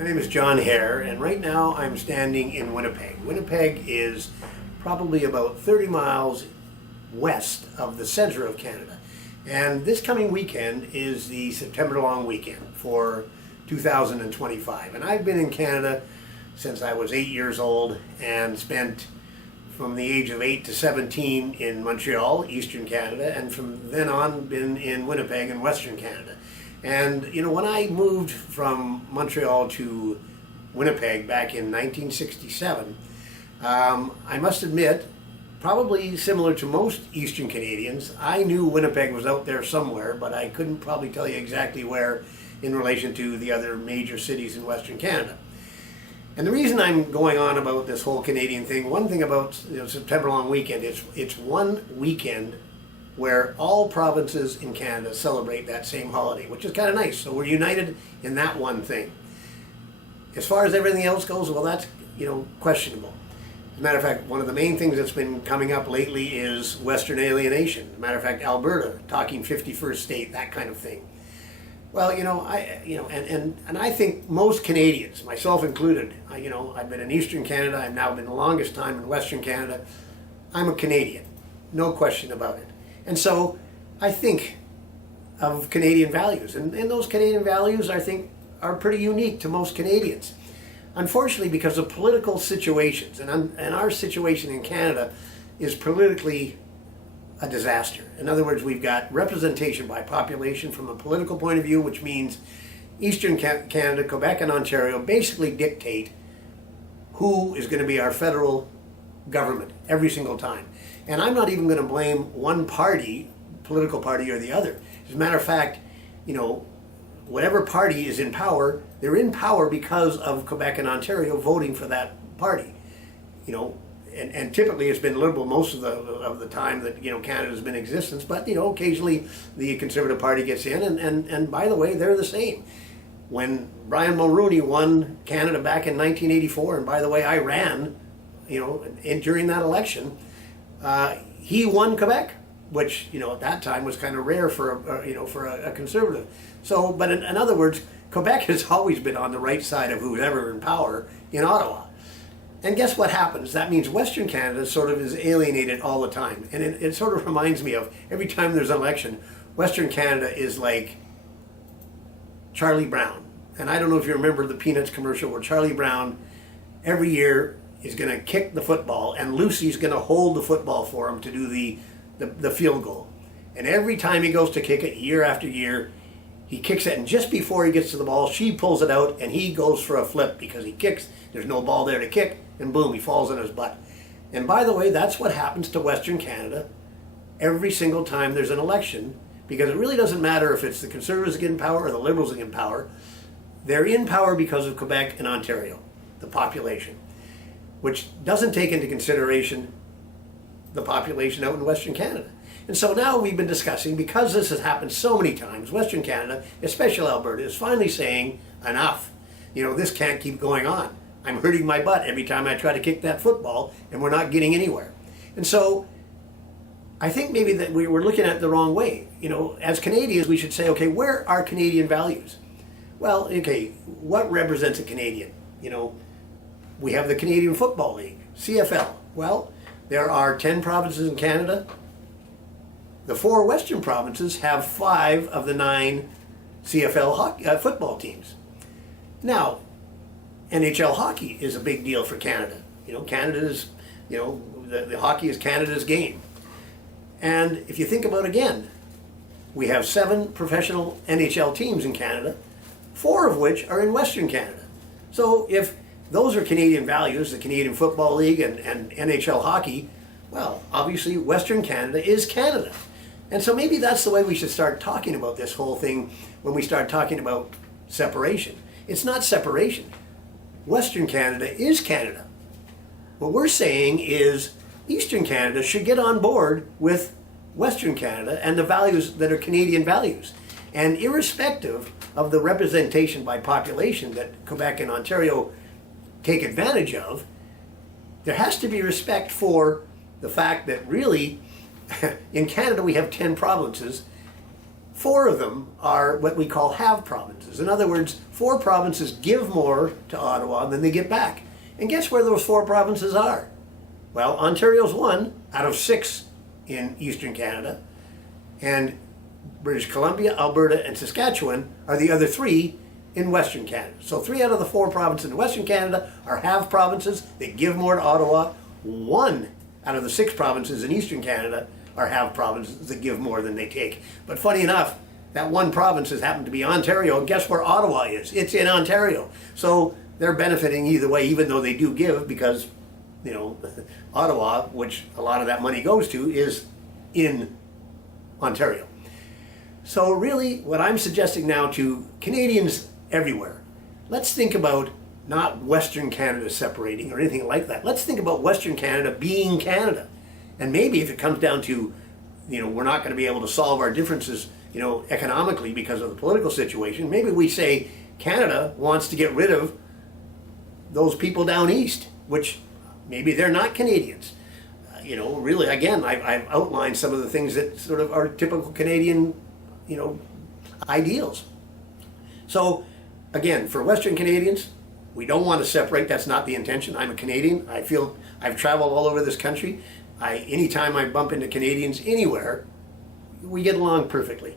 My name is John Hare, and right now I'm standing in Winnipeg. Winnipeg is probably about 30 miles west of the center of Canada. And this coming weekend is the September Long Weekend for 2025. And I've been in Canada since I was 8 years old and spent from the age of 8 to 17 in Montreal, Eastern Canada, and from then on been in Winnipeg in Western Canada. And you know, when I moved from Montreal to Winnipeg back in 1967, I must admit, probably similar to most Eastern Canadians, I knew Winnipeg was out there somewhere, but I couldn't probably tell you exactly where in relation to the other major cities in Western Canada. And the reason I'm going on about this whole Canadian thing, one thing about September Long Weekend, it's one weekend where all provinces in Canada celebrate that same holiday, which is kind of nice. So we're united in that one thing. As far as everything else goes, well, that's questionable. As a matter of fact, one of the main things that's been coming up lately is Western alienation. As a matter of fact, Alberta talking 51st state, that kind of thing. Well, I think most Canadians, myself included, I've been in Eastern Canada. I've now been the longest time in Western Canada. I'm a Canadian, no question about it. And so I think of Canadian values, and those Canadian values, I think, are pretty unique to most Canadians. Unfortunately, because of political situations, and our situation in Canada is politically a disaster. In other words, we've got representation by population from a political point of view, which means Eastern Canada, Quebec, and Ontario basically dictate who is going to be our federal government every single time. And I'm not even going to blame one party, political party or the other. As a matter of fact, whatever party is in power, they're in power because of Quebec and Ontario voting for that party. And typically it's been liberal most of the time that Canada's been in existence, but occasionally the Conservative Party gets in, and by the way, they're the same. When Brian Mulroney won Canada back in 1984, and by the way, I ran, during that election, he won Quebec, which at that time was kind of rare for a conservative. So, but in other words, Quebec has always been on the right side of whoever in power in Ottawa. And guess what happens? That means Western Canada sort of is alienated all the time. And it sort of reminds me of every time there's an election, Western Canada is like Charlie Brown. And I don't know if you remember the Peanuts commercial where Charlie Brown every year is going to kick the football and Lucy's going to hold the football for him to do the field goal. And every time he goes to kick it, year after year, he kicks it, and just before he gets to the ball, she pulls it out, and he goes for a flip because he kicks, there's no ball there to kick, and boom, he falls on his butt. And by the way, that's what happens to Western Canada every single time there's an election, because it really doesn't matter if it's the Conservatives that get in power or the Liberals that get in power. They're in power because of Quebec and Ontario, the population, which doesn't take into consideration the population out in Western Canada. And so now we've been discussing, because this has happened so many times, Western Canada, especially Alberta, is finally saying, enough. This can't keep going on. I'm hurting my butt every time I try to kick that football, and we're not getting anywhere. And so I think maybe that we're looking at it the wrong way. As Canadians, we should say, okay, where are Canadian values? Well, okay, what represents a Canadian? We have the Canadian Football League, CFL. Well, there are 10 provinces in Canada. The 4 western provinces have 5 of the 9 CFL football teams. Now, NHL hockey is a big deal for Canada. Canada's, the hockey is Canada's game. And if you think about it again, we have 7 professional NHL teams in Canada, 4 of which are in Western Canada. So if those are Canadian values, the Canadian Football League and NHL hockey, well, obviously Western Canada is Canada. And so maybe that's the way we should start talking about this whole thing when we start talking about separation. It's not separation. Western Canada is Canada. What we're saying is Eastern Canada should get on board with Western Canada and the values that are Canadian values. And irrespective of the representation by population that Quebec and Ontario take advantage of, there has to be respect for the fact that really in Canada we have 10 provinces, 4 of them are what we call have provinces. In other words, 4 provinces give more to Ottawa than they get back. And guess where those 4 provinces are? Well, Ontario's 1 out of 6 in Eastern Canada, and British Columbia, Alberta, and Saskatchewan are the other 3 in Western Canada. So 3 out of the 4 provinces in Western Canada are have provinces that give more to Ottawa. 1 out of the 6 provinces in Eastern Canada are have provinces that give more than they take. But funny enough, that 1 province has happened to be Ontario, and guess where Ottawa is? It's in Ontario. So they're benefiting either way, even though they do give, because, you know, Ottawa, which a lot of that money goes to, is in Ontario. So really, what I'm suggesting now to Canadians everywhere, let's think about not Western Canada separating or anything like that. Let's think about Western Canada being Canada. And maybe if it comes down to, you know, we're not going to be able to solve our differences, you know, economically because of the political situation, maybe we say Canada wants to get rid of those people down east, which maybe they're not Canadians. You know, really, again, I've outlined some of the things that sort of are typical Canadian, you know, ideals. So, again, for Western Canadians, we don't want to separate. That's not the intention. I'm a Canadian. I feel I've traveled all over this country. Anytime I bump into Canadians anywhere, we get along perfectly.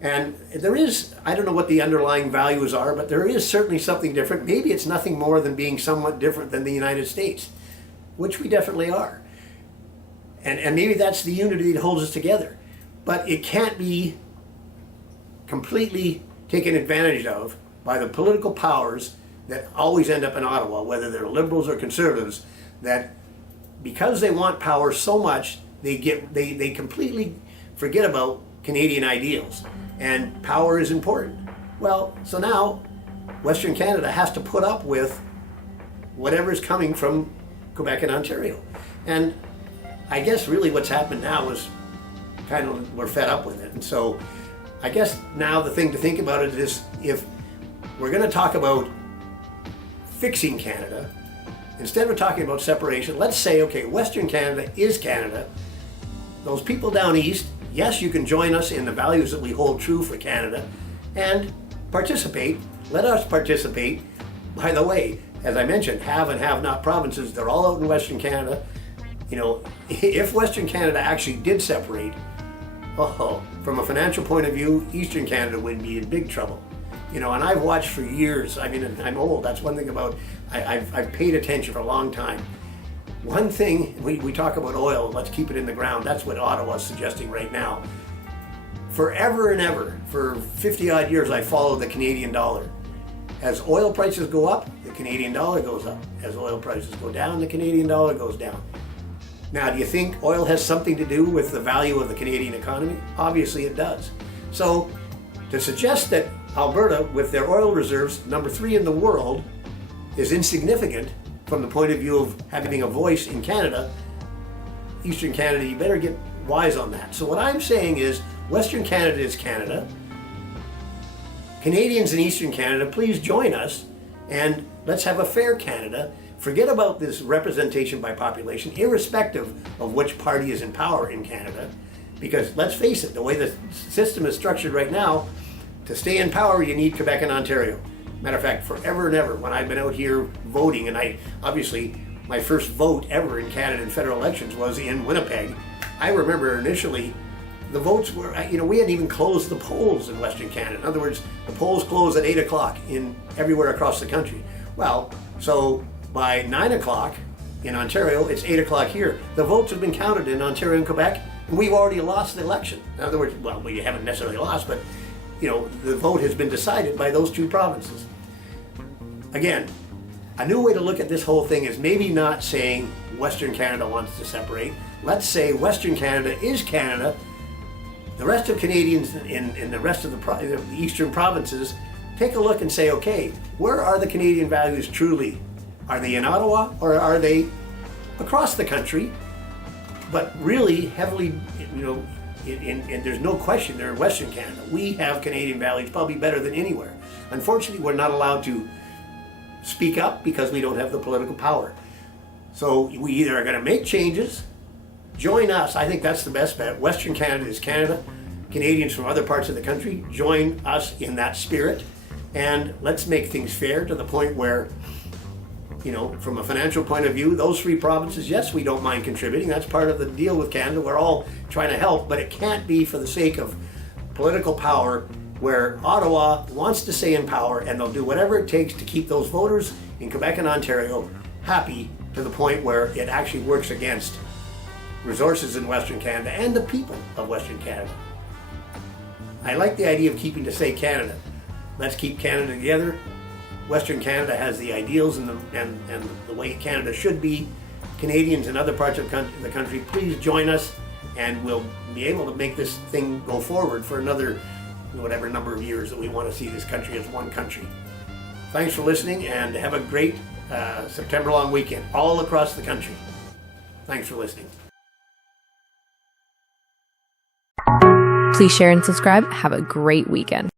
And there is, I don't know what the underlying values are, but there is certainly something different. Maybe it's nothing more than being somewhat different than the United States, which we definitely are. And maybe that's the unity that holds us together. But it can't be completely taken advantage of by the political powers that always end up in Ottawa, whether they're liberals or conservatives, that because they want power so much, they completely forget about Canadian ideals. And power is important. Well, so now Western Canada has to put up with whatever is coming from Quebec and Ontario. And I guess really what's happened now is kind of we're fed up with it. And so I guess now the thing to think about it is, if we're going to talk about fixing Canada, instead of talking about separation, let's say, okay, Western Canada is Canada. Those people down east, yes, you can join us in the values that we hold true for Canada and participate. Let us participate. By the way, as I mentioned, have and have not provinces, they're all out in Western Canada. You know, if Western Canada actually did separate, from a financial point of view, Eastern Canada would be in big trouble. You know, and I've watched for years. I mean, I'm old. That's one thing about, I've paid attention for a long time. One thing, we talk about oil, let's keep it in the ground. That's what Ottawa's suggesting right now. Forever and ever, for 50 odd years, I followed the Canadian dollar. As oil prices go up, the Canadian dollar goes up. As oil prices go down, the Canadian dollar goes down. Now, do you think oil has something to do with the value of the Canadian economy? Obviously it does. So, to suggest that Alberta, with their oil reserves, number 3 in the world, is insignificant from the point of view of having a voice in Canada, Eastern Canada, you better get wise on that. So what I'm saying is, Western Canada is Canada. Canadians in Eastern Canada, please join us, and let's have a fair Canada. Forget about this representation by population, irrespective of which party is in power in Canada, because let's face it, the way the system is structured right now, to stay in power, you need Quebec and Ontario. Matter of fact, forever and ever, when I've been out here voting, and obviously my first vote ever in Canada in federal elections was in Winnipeg. I remember initially the votes were, you know, we hadn't even closed the polls in Western Canada. In other words, the polls close at 8 o'clock in everywhere across the country. Well, so by 9 o'clock in Ontario, it's 8 o'clock here. The votes have been counted in Ontario and Quebec, and we've already lost the election. In other words, well, we haven't necessarily lost, but you know, the vote has been decided by those 2 provinces. Again, a new way to look at this whole thing is maybe not saying Western Canada wants to separate. Let's say Western Canada is Canada. The rest of Canadians in the rest of the eastern provinces take a look and say, okay, where are the Canadian values truly? Are they in Ottawa, or are they across the country, but really heavily, you know, and there's no question they're in Western Canada. We have Canadian values probably better than anywhere. Unfortunately, we're not allowed to speak up because we don't have the political power. So we either are going to make changes, join us. I think that's the best bet. Western Canada is Canada. Canadians from other parts of the country join us in that spirit, and let's make things fair to the point where, you know, from a financial point of view, those three provinces, yes, we don't mind contributing. That's part of the deal with Canada. We're all trying to help, but it can't be for the sake of political power, where Ottawa wants to stay in power and they'll do whatever it takes to keep those voters in Quebec and Ontario happy to the point where it actually works against resources in Western Canada and the people of Western Canada. I like the idea of keeping to say Canada. Let's keep Canada together. Western Canada has the ideals and the way Canada should be. Canadians in other parts of the country, please join us, and we'll be able to make this thing go forward for another whatever number of years that we want to see this country as one country. Thanks for listening, and have a great September long weekend all across the country. Thanks for listening. Please share and subscribe. Have a great weekend.